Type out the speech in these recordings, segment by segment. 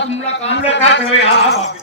साथ मुलाकात हुई। हाँ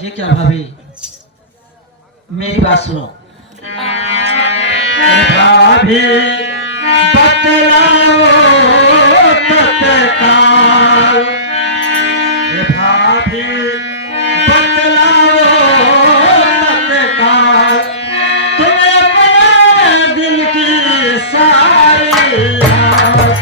ये क्या भाभी, मेरी बात सुनो। भाभी बतलाओ तत्काल, भाभी बतलाओ तत्काल, तुम्हें अपने दिल की सारी राज।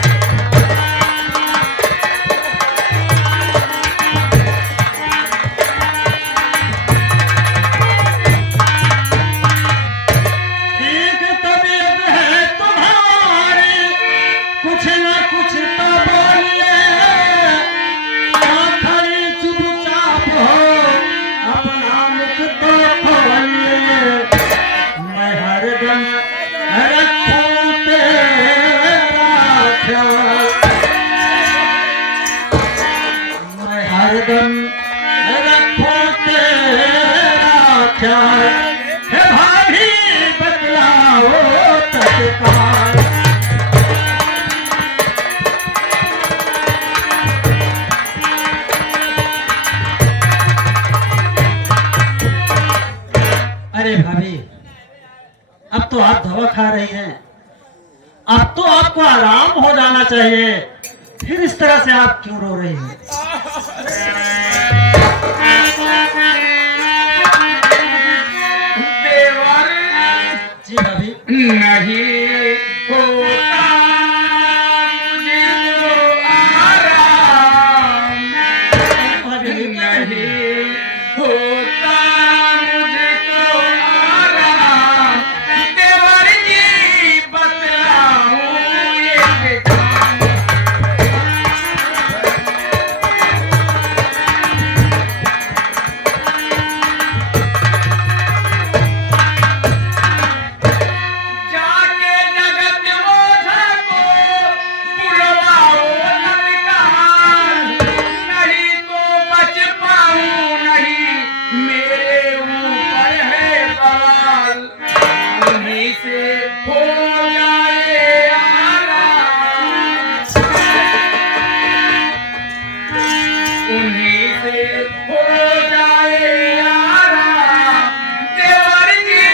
हरदम रखो तेरा ख्याल, हे भाभी बतलाओ तत्काल। अरे भाभी, अब तो आप दवा खा रही हैं, अब तो आपको आराम हो जाना चाहिए, फिर इस तरह से आप क्यों रो रही हैं? देवर जी भाभी, नहीं होता मुझे आराम, भाभी नहीं होता मुझको आराम, देवर जी बतलाऊं ये काम। जाके जगत ओझा को बुलवाओ तत्काल, नहीं तो बच पाऊं नहीं, मेरे ऊपर है बवाल, उन्हीं से हो जाए आराम, उन्हीं से हो जाए आराम, देवर जी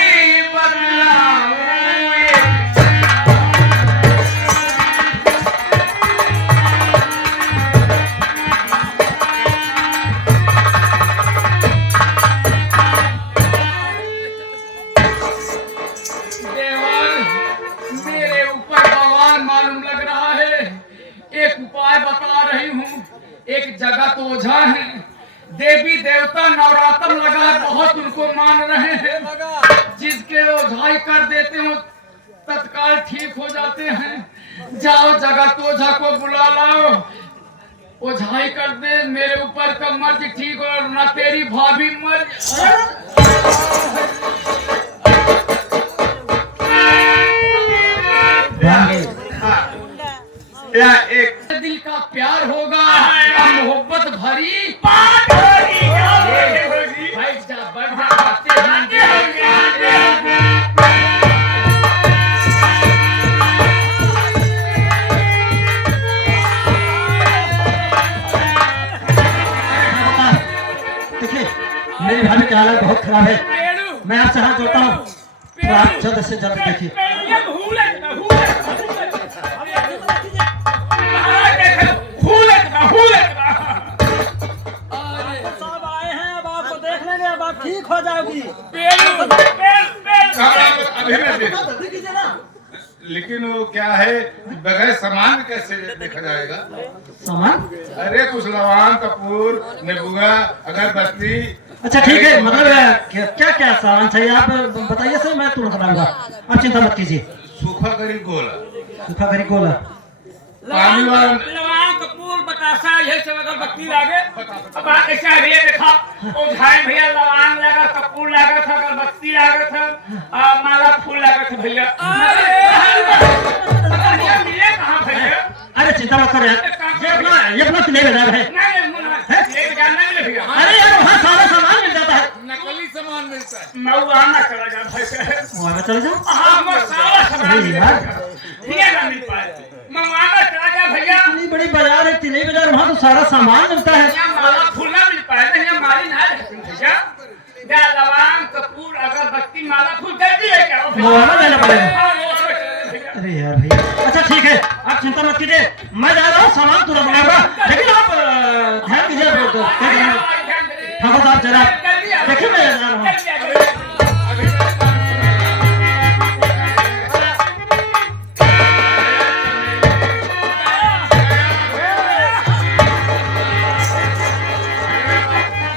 बतलाओ ये। देवर मेरे ऊपर बवाल मालूम लग रहा है, एक उपाय बता रही हूँ। एक जगत ओझा है, देवी देवता नवरात्र लगा है, बहुत उनको मान रहे हैं, जिसके ओझाई कर देते हो तत्काल ठीक हो जाते हैं। जाओ जगत ओझा को बुला लाओ, ओझाई कर दे, मेरे ऊपर का मर्ज ठीक हो, ना तेरी भाभी मर। या एक दिल का प्यार होगा, मोहब्बत भरी बात होगी। भाई जा बढ़ जा, बातें देखिए, मेरी भाभी की हालत बहुत खराब है, मैं आपसे हाथ जोड़ता हूँ, तो आप जल्द से जल्द देखिए। सब आए हैं, अब आपको देख लेंगे, अब आप ठीक हो जाओगी। अभी मैं देखिए ना, लेकिन वो क्या है, बगैर सामान कैसे देखा जाएगा? सामान? अरे कुछ लवान कपूर नेबुआ अगरबत्ती। अच्छा ठीक है, मतलब क्या क्या सामान चाहिए आप बताइए सर, मैं तुरंत लाऊंगा, आप चिंता मत कीजिए। सूखा करी गोला सूखा करी गोला पानी वाला लवांग कपूर बतासा ये सब अगर बत्ती लागे अब ऐसा ये देखा ओ भाई भैया लवांग लगा कपूर लगा था अगरबत्ती लगा था माला फूल लगा था भैया भैया मिले कहाँ भैया अरे चिंता मत कर यार, ये अपना सिले बाजार है। नहीं मुन्ना एक जानना मिले भैया अरे यार वहाँ सारा सामान मिल जाता है। नकली सामान मिलता है। मैं वहाँ ना चला जा भाई वहाँ में चले जाओ। हाँ मैं सारा सामान अरे मिल यार। ये ना मिल पाए मैं वहाँ ना चला जा भैया इतनी बड़ी बाजार है, तिले बाजार, वहाँ तो सारा सामान मिलता है। यहाँ माला फूल ना मिल पाए ना यहाँ माली ना रहती भैया या लवांग कपूर अगरबत्ती माला फूल कर दिए क्या वहाँ में लेना पड़ेगा। हाँ, वो सब भैया अरे यार भैया, अच्छा ठीक है, आप चिंता मत कीजिए, मैं जा रहा हूँ, सामान तुरंत लाऊंगा, लेकिन आप ध्यान दीजिए ठाकुर साहब जरा देखिए, मैं जा रहा हूँ।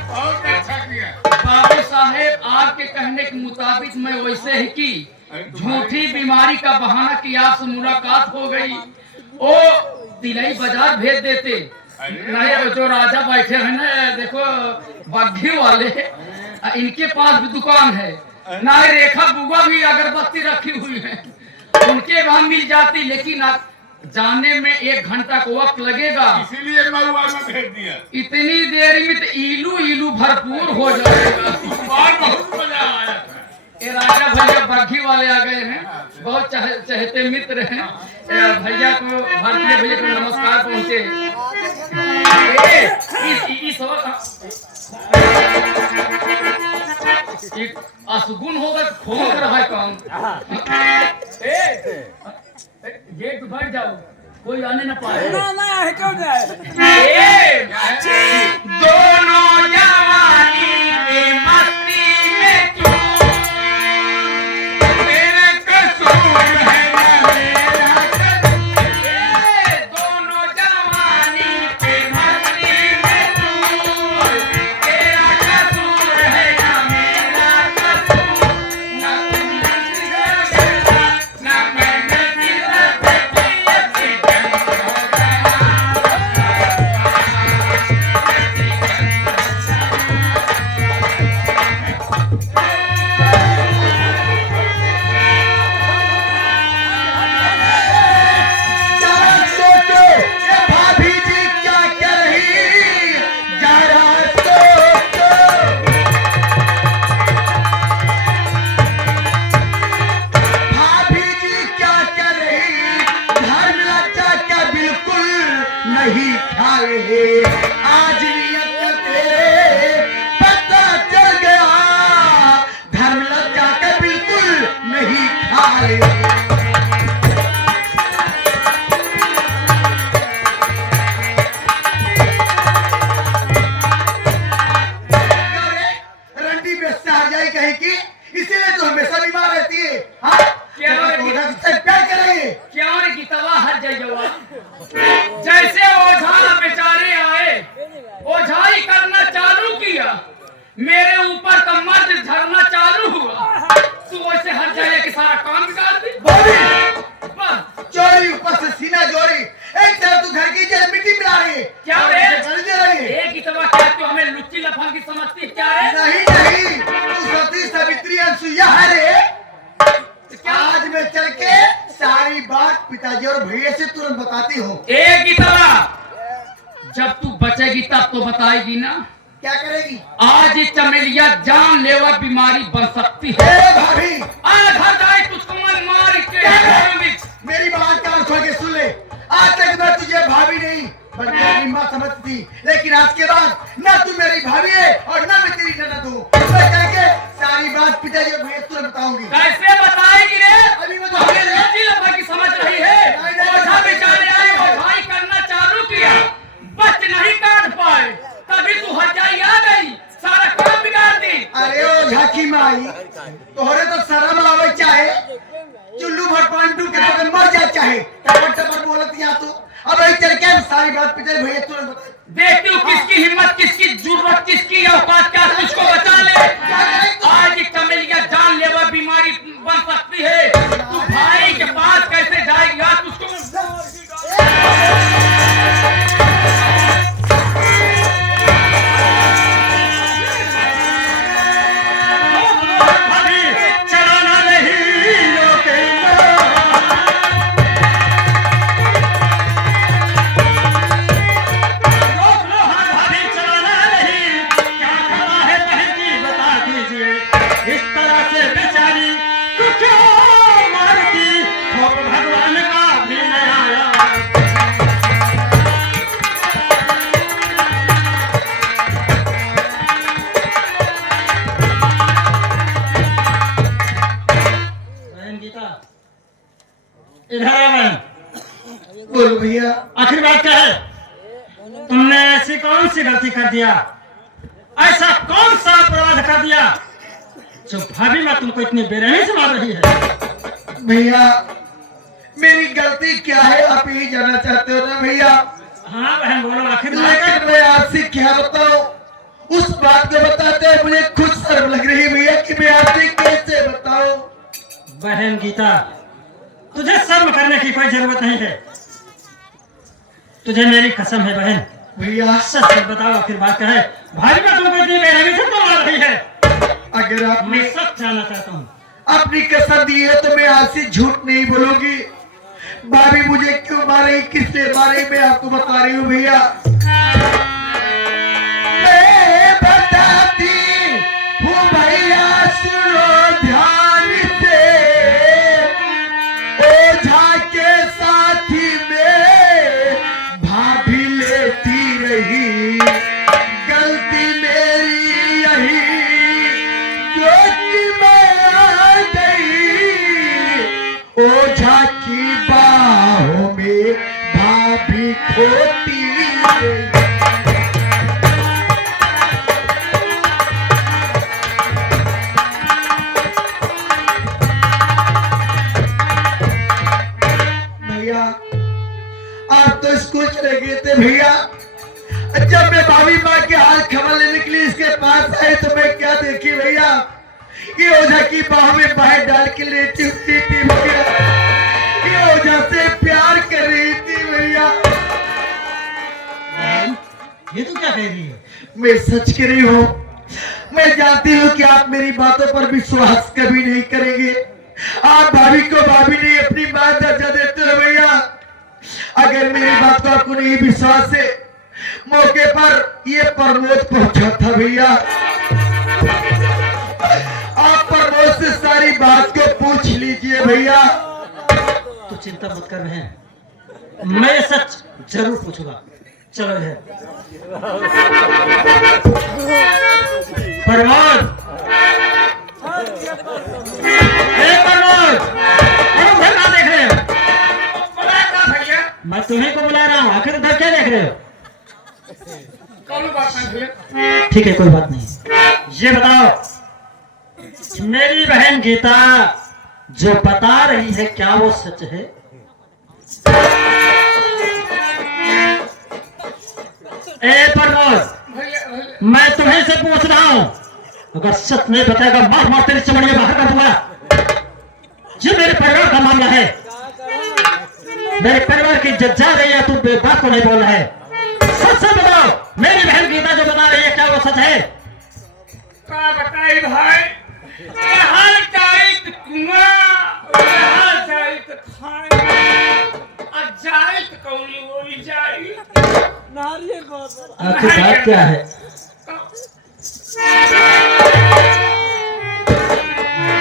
बहुत अच्छा किया। बाबू साहेब आपके कहने के मुताबिक मैं वैसे ही की झूठी बीमारी का बहाना कि आपसे मुलाकात हो गई ओ तिलई बाजार भेज देते नहीं जो राजा बैठे हैं ना देखो बग्घी वाले इनके पास भी दुकान है ना रेखा बुआ भी अगरबत्ती रखी हुई है उनके वहां मिल जाती लेकिन आप जाने में 1 घंटा को वक्त लगेगा इसीलिए मरुआ में भेज दिया। इतनी देर में तो इलू इलू भरपूर हो जाएगा और बहुत मजा आया। ये राजा भैया बग्घी वाले आ गए हैं बहुत चहते मित्र हैं भैया को भारतीय भैया को नमस्कार पहुंचे इस असगुन होगा खोल रहा है काम गेट बैठ जाओ कोई आने ना पाए ना ना है क्यों जाए दोनों जवानी के मस्ती में क्यों मेरा कसूर है ना मेरा कसूर दोनों जवानी के मस्ती में क्यों तेरा कसूर है ना मेरा कसूर ना ना मैंने नहीं ख्याल है आज नियत तेरे पता चल गया धर्म लज्जा का बिल्कुल नहीं ख्याल है रंडी बेचता आ जाए कहे कि इसीलिए तो हमेशा बीमार रहती है हाँ क्या प्यार करेंगे क्या रे गीतवा हट जाइएगा जैसे ओझा बेचारे आए ओझाई करना चालू किया मेरे ऊपर का मर्द झरना चालू हुआ तू वैसे हट जाए कि सारा काम बिगाड़ दी चोरी ऊपर से सीना जोड़ी एक तरफ तू घर की जेल मिट्टी मिला रही है क्या और रे इसे कर दे रही है एक गीतवा क्या तू हमें लुच्ची लफंग की समझती है क्या रे नहीं तू सती सावित्री अनसुईया है रे आज मैं चल के सारी बात पिताजी और भैया से तुरंत बताती हूँ एक गीतवा जब तू बचेगी तब तो बताएगी ना क्या करेगी आज ये चमेलिया जानलेवा बीमारी बन सकती है ए भाभी आज हर जाए तुझको मन मार के मेरी बात कान खोल के सुन ले आज तक मैं तुझे भाभी नहीं बल्कि अपनी माँ समझती लेकिन आज के बाद न तू मेरी भाभी है और न मैं तेरी ननद हूँ मैं चल के सारी बात पिताजी और भैया से तुरंत बताऊंगी कैसे बताएगी रे अभी मैं हमें लड़की लफा की समझ रही है ओझा बेचारे आए ओझाई करना चालू किया बच नहीं काट पाए तभी तू हजाई आ गई सारा काम बिगाड़ दी अरे ओ झाकी माई तोहरे तो शर्म आवे चाहे चुल्लू भर पांडू के तो मर जाए चाहे टपर टपर बोलत या तू अब एक चल के सारी बात पिताजी भैया तुरंत बता देखती हूँ किसकी हिम्मत किसकी जरूरत किसकी औकात क्या तुझको बचा ले आज एक चमेलिया जानलेवा बीमारी बन सकती है तू भाई के पास इधर आ बहन, बोलो भैया। आखिर बात क्या है? तुमने ऐसी कौन सी गलती कर दिया, ऐसा कौन सा अपराध कर दिया जो भाभी माँ तुमको इतनी बेरहमी से मार रही है? भैया मेरी गलती क्या है आप यही जानना चाहते हो ना भैया? हाँ बहन बोलो, आखिर लेकिन मैं आपसे क्या बताऊं, उस बात को बताते हुए मुझे खुद शर्म लग रही है भैया कि मैं आपसे कैसे बताऊं। बहन गीता, तुझे शर्म करने की कोई जरूरत नहीं है। तुझे मेरी कसम है बहन, भैया सच सच बताओ आखिर बात क्या है? भाई मैं तुमको इतनी बेरहमी से क्यों मार रही है? अगर आपने मैं सच जानना चाहता हूँ। अपनी कसम दी है तो मैं आपसे झूठ नहीं बोलूंगी। भाभी मुझे क्यों मारे, किसने मारे, मैं आपको बता रही हूँ भैया। मैं बताती हूँ भैया, सुनो ध्यान से। ओझा के साथी में भाभी लेती रही, गलती मेरी यही जो कि मैं आ गई ओझा की बाहों में भाभी खोती रही। भैया आप तो स्कूल चले गए थे भैया, जब मैं भाभी माँ के हाल खबर लेने के लिए इसके पास आई तो मैं क्या देखी भैया, ये ओझा की बाहों में बाहर डाल के लेती हुई थी भैया, ये ओझा से प्यार कर रही थी भैया। ये तू क्या कह रही है? मैं सच कह रही हूँ, मैं जानती हूँ कि आप मेरी बातों पर विश्वास कभी नहीं करेंगे। आप भाभी को भाभी नहीं अपनी मां दर्जा देते हो भैया। अगर मेरी बात को आपको नहीं विश्वास है, मौके पर ये प्रमोद पहुंचा था भैया, आप प्रमोद से सारी बात को पूछ लीजिए भैया। तू चिंता मत कर बहन, मैं सच जरूर पूछूंगा। चलो है प्रमोद, प्रमोद, अरे क्या देख रहे हो? भैया मैं तुम्हें को बुला रहा हूँ, आखिर उधर क्या देख रहे हो? कौन बात है भैया? ठीक है कोई बात नहीं। ये बताओ, मेरी बहन गीता जो बता रही है क्या वो सच है? ए प्रमोद, भैया मैं तुम्हें से पूछ रहा हूँ, अगर सच नहीं बताएगा मार मार तेरी चमड़ियां बाहर कर दूंगा। ये मेरे परिवार का मामला है, मेरे परिवार की इज्जत जा रही है, तू बात को नहीं बोल रहा है। सच सच बताओ, मेरी बहन गीता जो बता रही है क्या वो सच है? का बताई भाई, यहाँ जाइत कुआं, यहाँ जाइत खाए, अब जाइत कौनी बोली जाई। नारियल बहुत आखिर बात क्या है?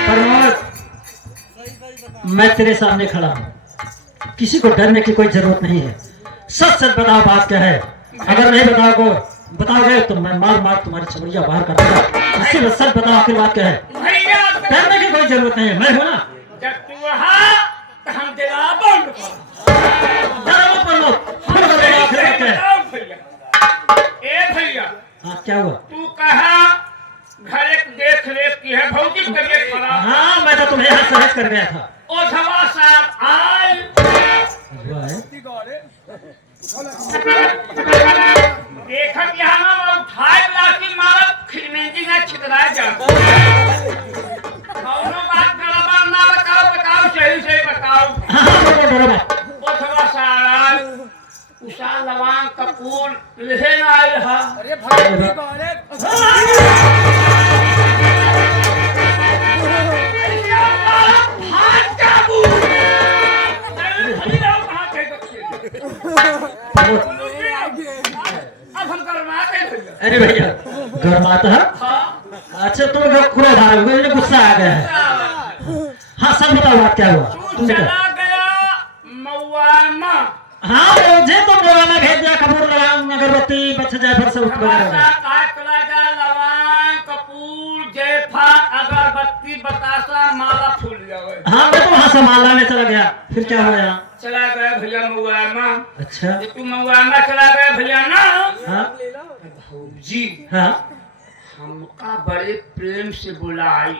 प्रमोद, मैं तेरे सामने खड़ा हूँ, किसी को डरने की कोई जरूरत नहीं है। सच सच बताओ बात क्या है। अगर नहीं बताओगे तो मैं मार मार तुम्हारी चमड़ियां बाहर कर दूंगा। इससे सच बताओ आखिर बात क्या है। भैया डरने की कोई जरूरत नहीं है, मैं हूं ना। जब तू वहाँ तो हम तेरा बंद कर। डरो मत प्रमोद, फिर बताओ आखिर बात क्या है। बताओ भैया, ए भैया हाँ क्या हुआ? तू कहा घर एक देख रेख की है, भौतिक तबियत खराब। हाँ मैं तो तुम्हें यहाँ सहज कर गया था। ओझवा साहब आए, हुआ है? देखत यहाँ में उठाए लाठी मारत खिलमेंदी ना छितराए जा। कौनो बात गड़बड़ ना बताओ सही से बताओ। हाँ डरो मत। ओझवा साहब उषा लवांग कपूर लेहे ना आए हा। अरे भाई बारे हाथ काबू। अब हम करवाते हैं भैया। अरे भैया गर्माता है? हाँ अच्छा तुम लोग क्रोध आ रहे हो, मुझे गुस्सा आ गया है। हाँ सब बताओ बात क्या हुआ? तू तुमने चला कहा गया मऊआना। हाँ मुझे तो मोबाइल भेज दिया, कपूर लगाऊं अगरबत्ती बच जाए फिर सब लवांग कपूर जयफा अगरबत्ती बतासा माला फूल जावे। हाँ मैं तो वहाँ सामान लाने चला गया, फिर क्या हुआ यहाँ? चला गया भैया मऊआमा। अच्छा ये तू मऊआमा चला गया भैया ना। हाँ भौजी हाँ हमका बड़े प्रेम से बुलाई,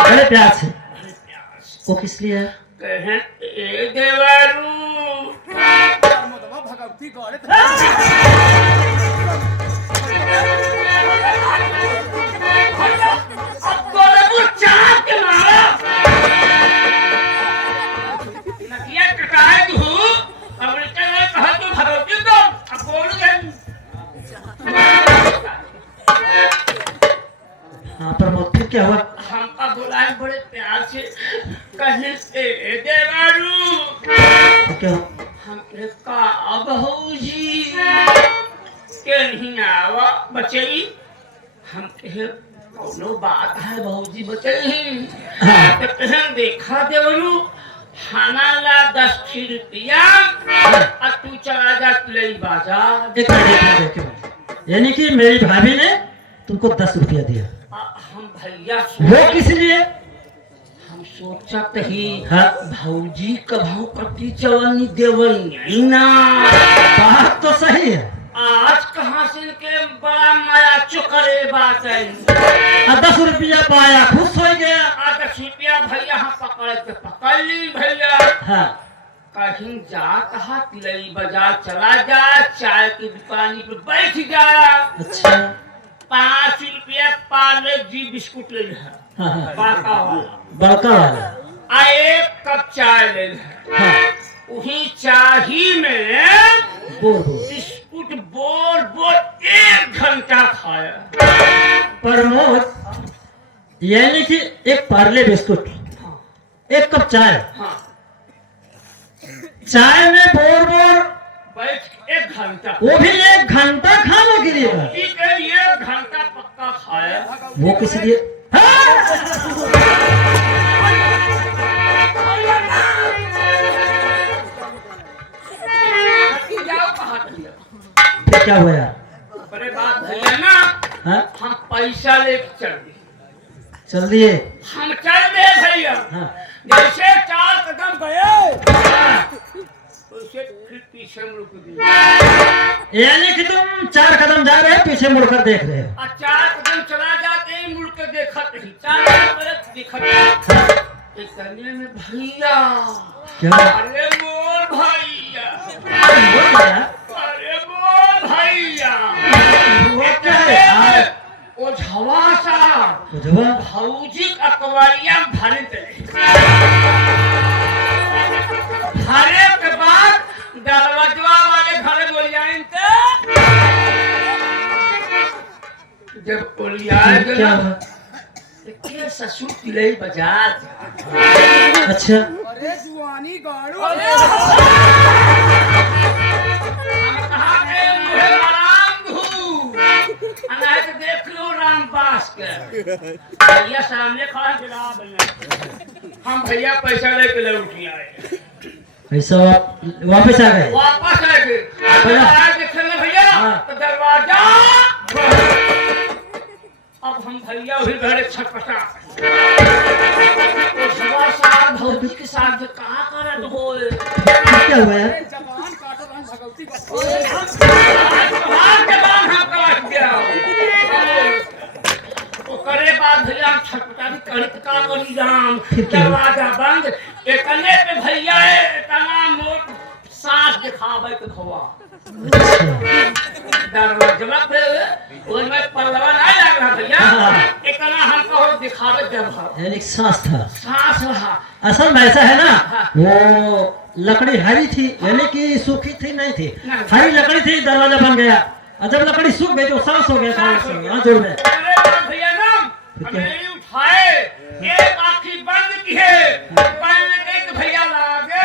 बड़े प्यार से। बड़े प्यार से वो किस लिए है? कहें ए देवरू अब गोरबू चाह के मारा नकिया कटाए तू अब चले कहा तू भगवती तो अब बोल गई। हाँ प्रमोद फिर क्या हुआ? हमका बुलाए बड़े प्यार से कहें ए देवरू। तो क्या हुआ? हम का बहूजी के नहीं आवा बचई। हम कहे कौनो बात है बहूजी बचई। हाँ तो कहें देखा देवरू खाना ला 10 रुपया और तू चला जा तुलई बाजार। एक मिनट यानी कि मेरी भाभी ने तुमको 10 रुपया दिया? हम भैया वो किस लिए? हम सोचत ही हाँ भौजी कभाऊ कटी चवनी देवई ना। बात तो सही है। आज कहाँ से के बड़ा माया चुकरे बात है। 10 रुपया पाया खुश हो गया। 10 रुपया भैया हम पकड़ ली भैया। हाँ कहीं जा कहा तिलई बाजार चला जा, चाय की दुकान पर बैठ जा। अच्छा 5 रुपया पार्ले जी बिस्कुट ले है हाँ हाँ बाका वाला। बड़का वाला। आ 1 कप चाय ले है। हाँ वही चाही में बोल बोल। बिस्कुट बोल बोल 1 घंटा खाया। प्रमोद यानी कि एक पार्ले बिस्कुट, 1 कप चाय, हाँ चाय में बोर बोर बैठ 1 घंटा, वो भी 1 घंटा खाने के लिए। 1 घंटा पक्का खाया। वो किस लिए? हाँ! जाओ कहा भैया। फिर क्या हुआ यार? बड़े बात भैया ना हाँ हम पैसा लेके चल दिए। चल दिए। हम चल दे भैया। हाँ जैसे 4 कदम गए उसे फिर पीछे मुड़ दिए। यानी कि तुम 4 कदम जा रहे हो, पीछे मुड़कर देख रहे हो। और 4 कदम चला जाते ही मुड़ के देखा नहीं, 4 कदम देखा नहीं। इतने में भैया क्या? अरे मोर भैया, वो क्या? अरे मोर भैया वो क्या है यार? ओ झवा सा बुझवा? भौजी अकबरिया भरते भरे के बाद दरवाजा वाले घर बोलियाइन ते जब बोलियाए क्या गया हुआ? के ससुर तिलई बाजार जा। अच्छा अरे जुआनी गाड़ू हम कहा के मुहे राम धू अनाज देख लो राम पास के भैया सामने खड़ा गिरा बल्ले। हम भैया पैसा लेके लौट आए। ऐसा वापस आ गए? वापस आए थे दरवाजा देखे ना भैया हाँ। तो दरवाजा अब हम भैया वही घर छटपटा तो सवा साल भौजी के साथ जो कहा करत हो क्या हुआ यार? जबान काटो हम भगवती का जबान हम काट गया। तो करे बाद भैया हम छटपटा भी करित का करी राम दरवाजा बंद। एकने पे भैया इतना मोट सांस दिखावे के भवा दरवाजा पे ओमे पल्लवा नहीं लग रहा भैया। एकना हमको दिखावे जब यानी सांस था। सांस रहा। असल में ऐसा है ना, वो लकड़ी हरी थी यानी कि सूखी थी नहीं थी, हरी लकड़ी थी, दरवाजा बन गया। और जब लकड़ी सूख गई तो सांस हो गया। हाँ जोड़ में भैया ना हमें उठाए एक आँखी बंद की है बंद के भैया लागे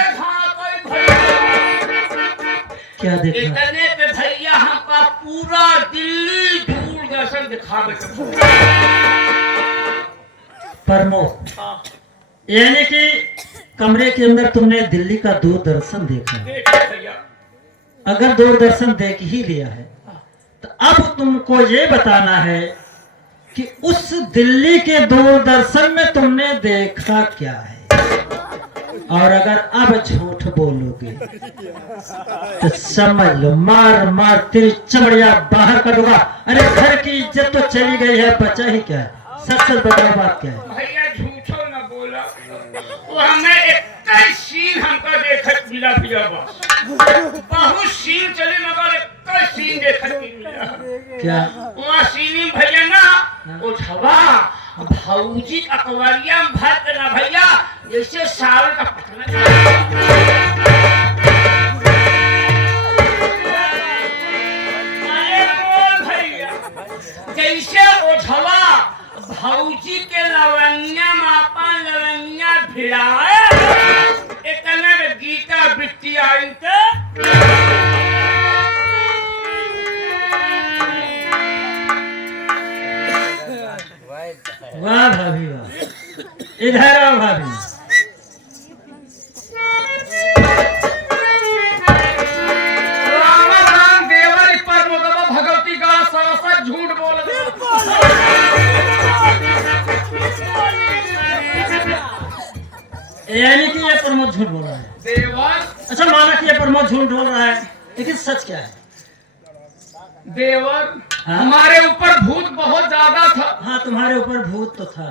क्या देखा? इतने पे भैया हमका पूरा दिल्ली दूरदर्शन दिखावे के प्रमोद यानी कि कमरे के अंदर तुमने दिल्ली का दूरदर्शन देखा। देखिए भैया अगर दूरदर्शन देख ही लिया है तो अब तुमको ये बताना है कि उस दिल्ली के दूरदर्शन में तुमने देखा क्या है, और अगर अब झूठ बोलोगे तो समझ लो मार मार तेरी चमड़िया बाहर कर दूंगा। अरे घर की इज्जत तो चली गई है, बचा ही क्या है? सच सच बताओ बात क्या है? भैया झूठो न बोला, वो हमें एक सीन हमको देखत मिला भैया, बस बहुत सीन चले मगर एक सीन देखत मिला। क्या? वो सीन भैया ना उठवा भौजी अकबरिया भर ना भैया, जैसे सावन का पटना। भैया जैसे उठवा भौजी के लवंगिया मापा लवंगिया भिड़ाए, इतना गीता बिट्टी आई वाह भाभी वाह, इधर आओ भाभी। राम राम देवर पर मुदबा भगवती का सरसत झूठ बोल यानी कि ये प्रमोद झूठ बोल रहा है। देवर। अच्छा माना कि ये प्रमोद झूठ बोल रहा है, लेकिन सच क्या है? देवर हाँ? हमारे ऊपर भूत बहुत ज्यादा था। हाँ तुम्हारे ऊपर भूत तो था।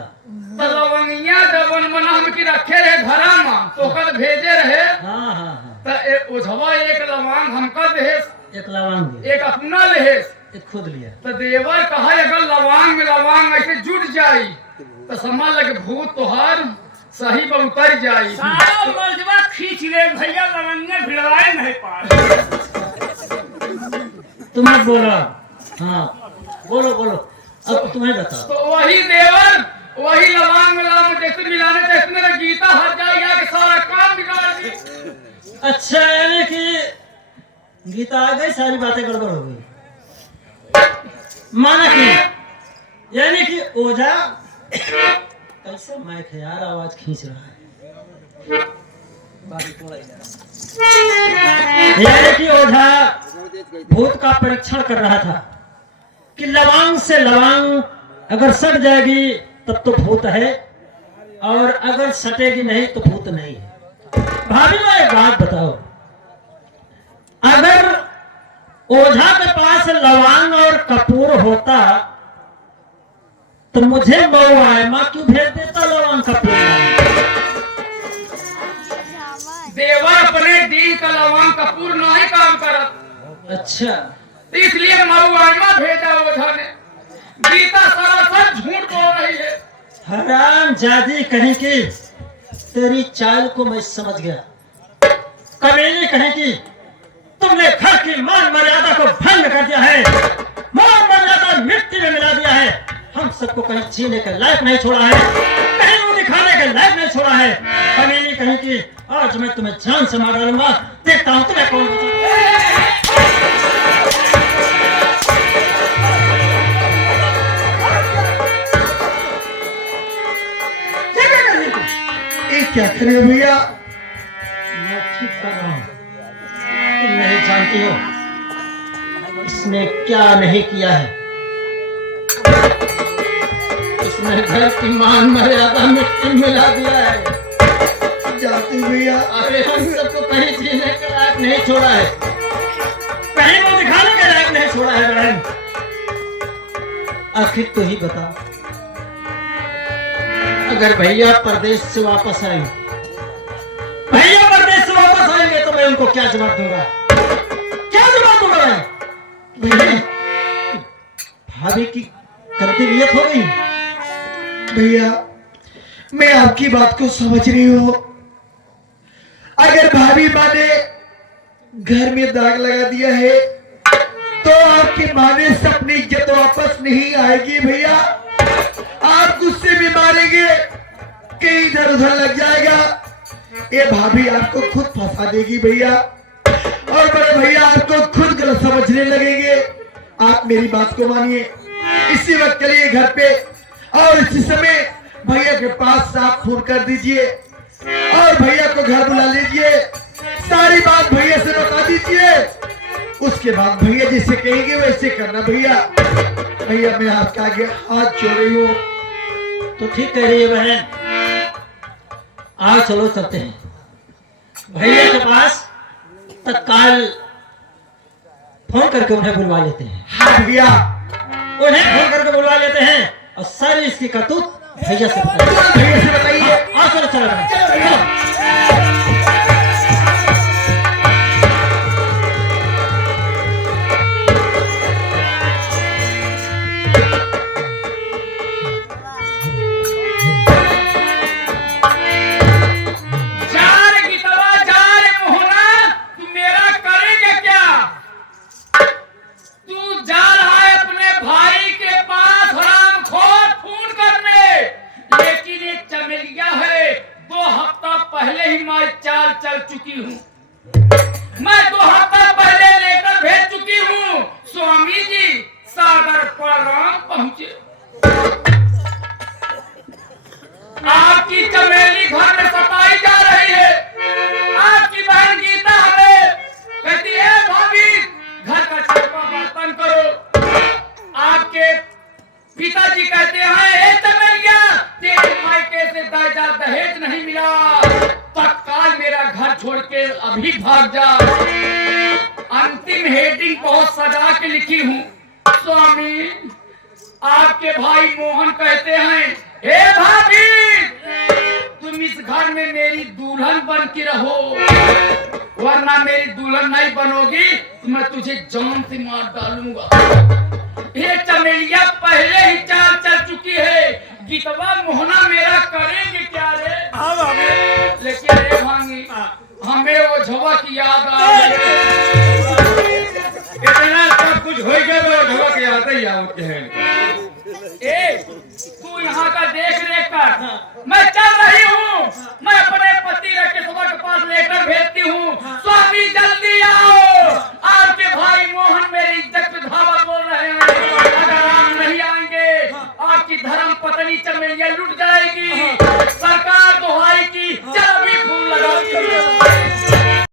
तो लवंगिया जवन मना हम की रखे रहे घरा में, तो कल भेजे रहे। हाँ हाँ हाँ। तो उझवा एक लवांग हमका देहेस, एक लवांग दिया, एक अपना लेहेस। एक खुद लिया। तो देवर कहा अगर लवांग में लवांग ऐसे जुट जाई तो समझ लगे भूत तोहार सही पर उतर जाई। सारा मर्दवा खींच ले भैया, लवंगे भिड़वाए नहीं पाए। तुम मत बोलो। हाँ बोलो बोलो, अब तुम्हें बताओ। तो वही देवर वही लवांग में लवांग जैसे मिलाने देखने का गीता हट जाएगा कि सारा काम बिगाड़ दी। अच्छा यानी कि गीता आ गई, सारी बातें गड़बड़ हो गई। माना कि यानी कि ओझा कैसे माइक है यार, आवाज खींच रहा है। यानी कि ओझा भूत का परीक्षण कर रहा था कि लवांग से लवांग अगर सट जाएगी तब तो भूत है, और अगर सटेगी नहीं तो भूत नहीं है। भाभी मैं एक बात बताओ, अगर ओझा के पास लवांग और कपूर होता तो मुझे मऊआमा क्यों भेज देता लवांग कपूर? देवर अपने दीन का लवांग कपूर नहीं काम करत। अच्छा तो इसलिए मऊआमा भेजा ओझा ने। गीता सरासर झूठ बोल रही है। हराम जादी कहीं की, तेरी चाल को मैं समझ गया। कमीनी कहीं की, तुमने घर की मान मर्यादा को भंग कर दिया है, मान मर्यादा मिट्टी में मिला दिया है। हम सबको कहीं जीने के लायक नहीं छोड़ा है, कहीं मुंह दिखाने के लायक नहीं छोड़ा है। कमीनी कहीं की, आज मैं तुम्हें जान से मार डालूंगा। देखता हूँ तुम्हें कौन बचाता। ये क्या करे भैया? मैं ठीक कर रहा हूँ। तुम नहीं जानती हो इसने क्या नहीं किया है। इसने घर की मान मर्यादा मिट्टी मिला दिया है। जाती भैया, अरे हम सबको कहीं जीने के लायक नहीं छोड़ा है, कहीं मुंह दिखाने के लायक नहीं छोड़ा है। बहन आखिर तो ही बता, अगर भैया परदेश से वापस आए, भैया परदेश से वापस आएंगे तो मैं उनको क्या जवाब दूंगा? क्या जवाब दूंगा मैं? भैया भाभी की करती नियत हो गई। भैया मैं आपकी बात को समझ रही हूँ। अगर भाभी माँ ने घर में दाग लगा दिया है तो आपकी माँ ने अपनी इज्जत वापस नहीं आएगी भैया। आप गुस्से में मारेंगे, कहीं इधर उधर लग जाएगा, ये भाभी आपको खुद फंसा देगी भैया, और बड़े भैया आपको खुद गलत समझने लगेंगे। आप मेरी बात को मानिए, इसी वक्त चलिए घर पे और इसी समय भैया के पास साफ फोन कर दीजिए और भैया को घर बुला लीजिए, सारी बात भैया से बता दीजिए। उसके बाद भैया जैसे कहेंगे वैसे करना भैया। भैया मैं आपके आगे हाथ जोड़ रही हूँ। तो ठीक कह रही है बहन। आओ चलो चलते हैं भैया के पास, तत्काल फोन करके उन्हें बुलवा लेते हैं। हाँ भैया, उन्हें फोन करके बुलवा लेते हैं और सारी इसकी करतूत भैया से भैया से बताइए। आओ चलो चलो चलो। जार गीतवा जार मोहना, तू मेरा करेंगे क्या? तू जा रहा है अपने भाई के पास हरामखोर फोन करने, लेकिन ये चमेलिया है 2 हफ्ता पहले ही मैं चाल चल चुकी हूँ। मैं 2 हफ्ता पहले लेकर भेज चुकी हूँ। स्वामी जी सागर प्रणाम पहुंचे। आपकी चमेली घर में सताई जा रही है। आपकी बहन गीता हमें कहती है भाभी घर का चौका बर्तन करो। आपके पिताजी कहते हैं ए चमेलिया, तेरे मायके से दर्जा दहेज नहीं मिला, तत्काल मेरा घर छोड़ के अभी भाग जा। अंतिम हेडिंग बहुत सजा के लिखी हूँ। स्वामी, आपके भाई मोहन कहते हैं हे भाभी, तुम इस घर में मेरी दुल्हन बन के रहो, वरना मेरी दुल्हन नहीं बनोगी तो मैं तुझे जान से मार डालूंगा। ये चमेलिया पहले ही चाल चल चुकी है। गीतवा मोहना मेरा करेंगे क्या रे? लेकिन रे भांगी, हमें वो झवा की याद आ गई। इतना सब कुछ हो गया तो ढोलक याद ही आवत है। ए, तू यहाँ का देख रेख कर, मैं चल रही हूँ। मैं अपने पति रखे के पास